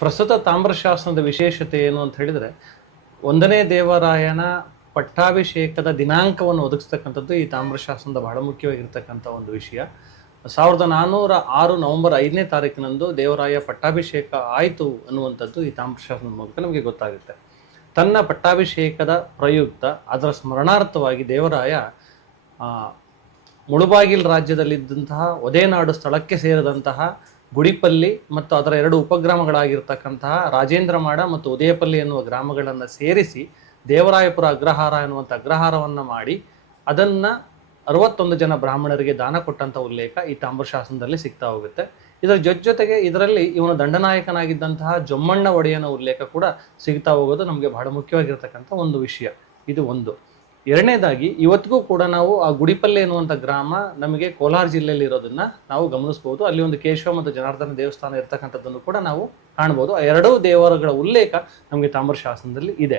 ಪ್ರಸ್ತುತ ತಾಮ್ರಶಾಸನದ ವಿಶೇಷತೆ ಏನು ಅಂತ ಹೇಳಿದ್ರೆ, ಒಂದನೇ ದೇವರಾಯನ ಪಟ್ಟಾಭಿಷೇಕದ ದಿನಾಂಕವನ್ನು ಒದಗಿಸ್ತಕ್ಕಂಥದ್ದು ಈ ತಾಮ್ರಶಾಸನದ ಬಹಳ ಮುಖ್ಯವಾಗಿರ್ತಕ್ಕಂಥ ಒಂದು ವಿಷಯ. 1406 ನವೆಂಬರ್ 5ನೇ ತಾರೀಕಿನಂದು ದೇವರಾಯ ಪಟ್ಟಾಭಿಷೇಕ ಆಯಿತು ಅನ್ನುವಂಥದ್ದು ಈ ತಾಮ್ರಶಾಸನದ ಮೂಲಕ ನಮಗೆ ಗೊತ್ತಾಗುತ್ತೆ. ತನ್ನ ಪಟ್ಟಾಭಿಷೇಕದ ಪ್ರಯುಕ್ತ ಅದರ ಸ್ಮರಣಾರ್ಥವಾಗಿ ದೇವರಾಯ ಮುಳುಬಾಗಿಲು ರಾಜ್ಯದಲ್ಲಿದ್ದಂತಹ ಒದೇನಾಡು ಸ್ಥಳಕ್ಕೆ ಸೇರಿದಂತಹ ಗುಡಿಪಲ್ಲಿ ಮತ್ತು ಅದರ 2 ಉಪಗ್ರಾಮಗಳಾಗಿರ್ತಕ್ಕಂತಹ ರಾಜೇಂದ್ರಮಾಡ ಮತ್ತು ಉದಯಪಲ್ಲಿ ಎನ್ನುವ ಗ್ರಾಮಗಳನ್ನು ಸೇರಿಸಿ ದೇವರಾಯಪುರ ಅಗ್ರಹಾರ ಎನ್ನುವಂಥ ಅಗ್ರಹಾರವನ್ನು ಮಾಡಿ ಅದನ್ನು 61 ಜನ ಬ್ರಾಹ್ಮಣರಿಗೆ ದಾನ ಕೊಟ್ಟಂಥ ಉಲ್ಲೇಖ ಈ ತಾಮ್ರಶಾಸನದಲ್ಲಿ ಸಿಗ್ತಾ ಹೋಗುತ್ತೆ. ಇದರ ಜೊತೆಗೆ ಇದರಲ್ಲಿ ಇವನು ದಂಡನಾಯಕನಾಗಿದ್ದಂತಹ ಜೊಮ್ಮಣ್ಣ ಒಡೆಯನ ಉಲ್ಲೇಖ ಕೂಡ ಸಿಗ್ತಾ ಹೋಗೋದು ನಮಗೆ ಬಹಳ ಮುಖ್ಯವಾಗಿರ್ತಕ್ಕಂಥ ಒಂದು ವಿಷಯ. ಇದು ಒಂದು. ಎರಡನೇದಾಗಿ ಇವತ್ತಿಗೂ ಕೂಡ ನಾವು ಆ ಗುಡಿಪಲ್ಲೆ ಎನ್ನುವಂಥ ಗ್ರಾಮ ನಮಗೆ ಕೋಲಾರ ಜಿಲ್ಲೆಯಲ್ಲಿ ಇರೋದನ್ನ ನಾವು ಗಮನಿಸಬಹುದು. ಅಲ್ಲಿ ಒಂದು ಕೇಶವ ಮತ್ತು ಜನಾರ್ದನ ದೇವಸ್ಥಾನ ಇರ್ತಕ್ಕಂಥದ್ದನ್ನು ಕೂಡ ನಾವು ಕಾಣಬಹುದು. ಆ 2 ದೇವರುಗಳ ಉಲ್ಲೇಖ ನಮಗೆ ತಾಮ್ರಶಾಸನದಲ್ಲಿ ಇದೆ.